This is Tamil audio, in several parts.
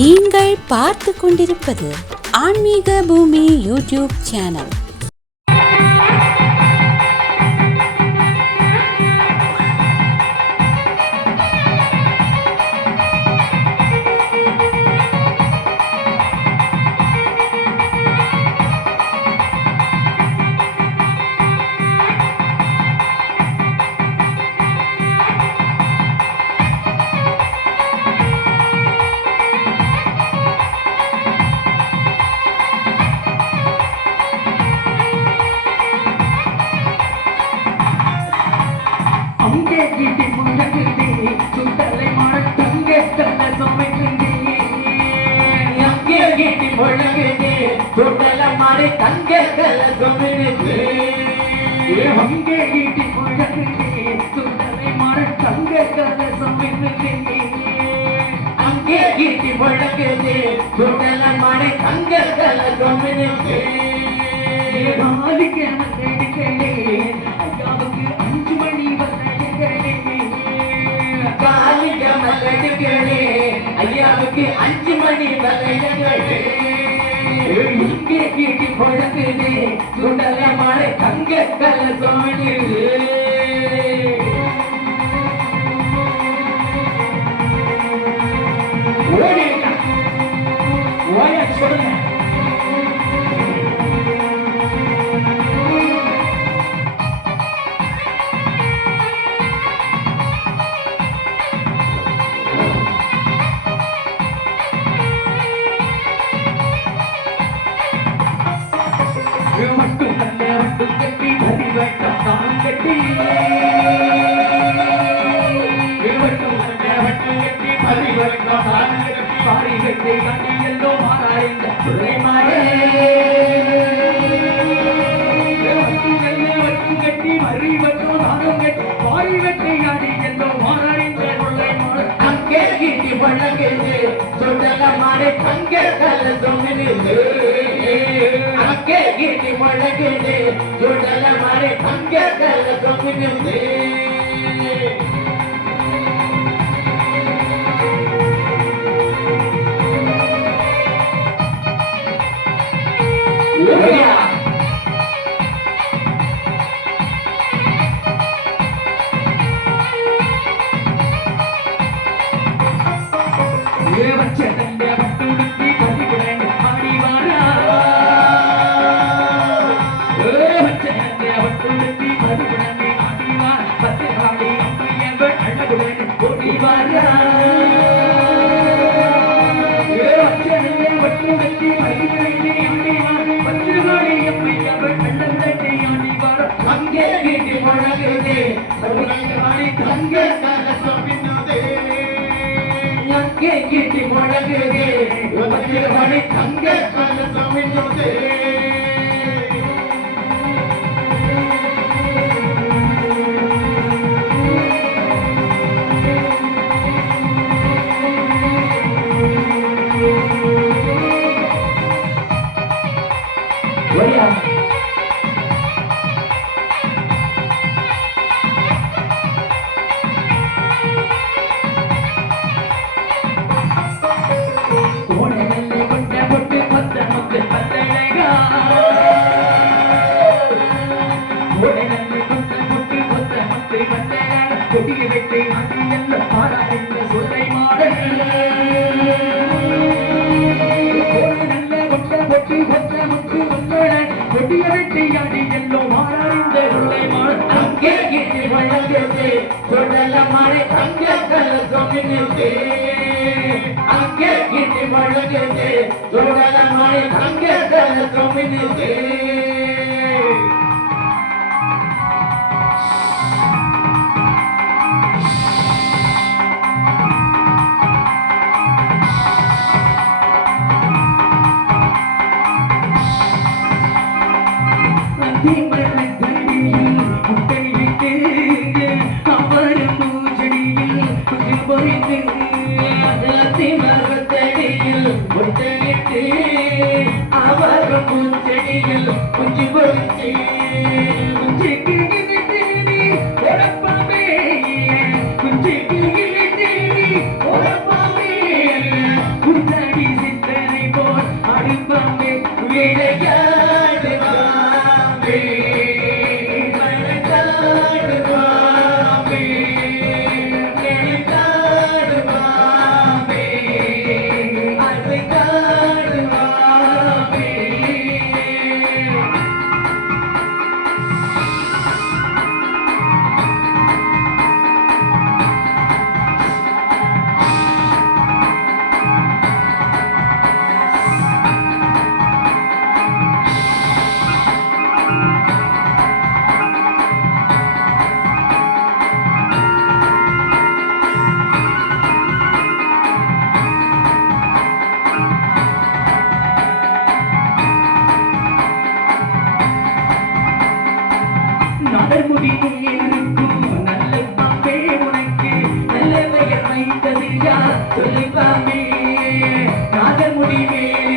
நீங்கள் பார்த்து கொண்டிருப்பது ஆன்மீக பூமி யூடியூப் சேனல். ஐயாவுக்கு 5 மணி வலையங்களே இங்கே கீட்டி பொழக்குதே சுடல மாலை தங்க கல சோனிலே ஓடியா ஓயா சொல்லுங்க அவர் பூச்செடியில் விளையாடு மாமே மனதாடு மாமே எழுதாடு மாமே அசைதாடு மாமே நடைமுடி இருக்கும் நல்ல பாம்பே உனக்கு நல்ல பெயர் வைத்தது யார் சொல்லு பாம்பே நாகமுடி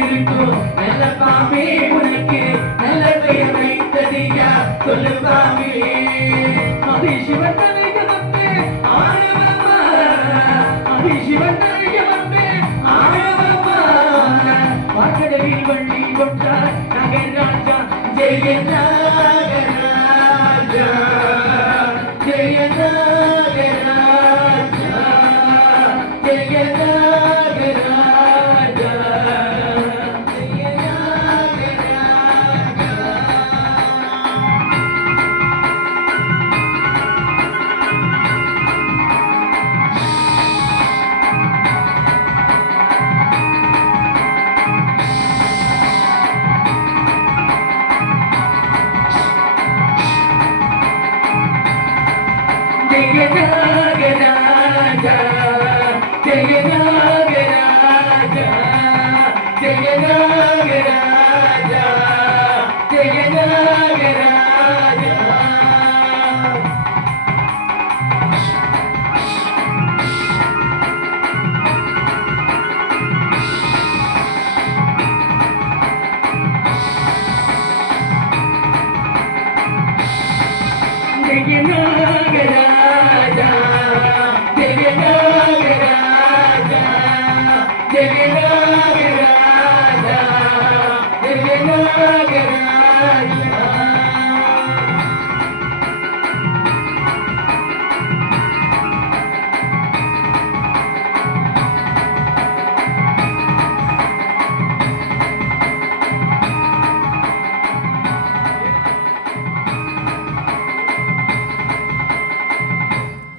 இருக்கும் நல்ல பாம்பே உனக்கு நல்ல பெயர் வைத்தது யார் சொல்லு பாம்பே அதி சிவன் தலைய வந்து ஆழவமா அதி சிவன் தலைய வந்து ஆழவமா வாக்கடலில் வண்டி கொண்டார் நகராஜா ஜெய நாகராஜா ஜெய நாகராஜா ஜெய நாகராஜா ஜெய நாகராஜா ஜெய நாகராஜா ஜெய நாகராஜா ஜெய நாகராஜா ஜெய நாகராஜா ஜெய நாகராஜா ஜெய நாகராஜா ஜெய நாகராஜா ஜெய நாகராஜா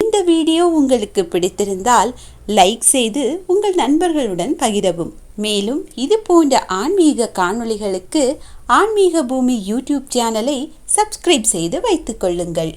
இந்த வீடியோ உங்களுக்கு பிடித்திருந்தால் லைக் செய்து உங்கள் நண்பர்களுடன் பகிரவும். மேலும் இது போன்ற ஆன்மீக காணொளிகளுக்கு ஆன்மீக பூமி யூடியூப் சேனலை சப்ஸ்கிரைப் செய்து வைத்துக் கொள்ளுங்கள்.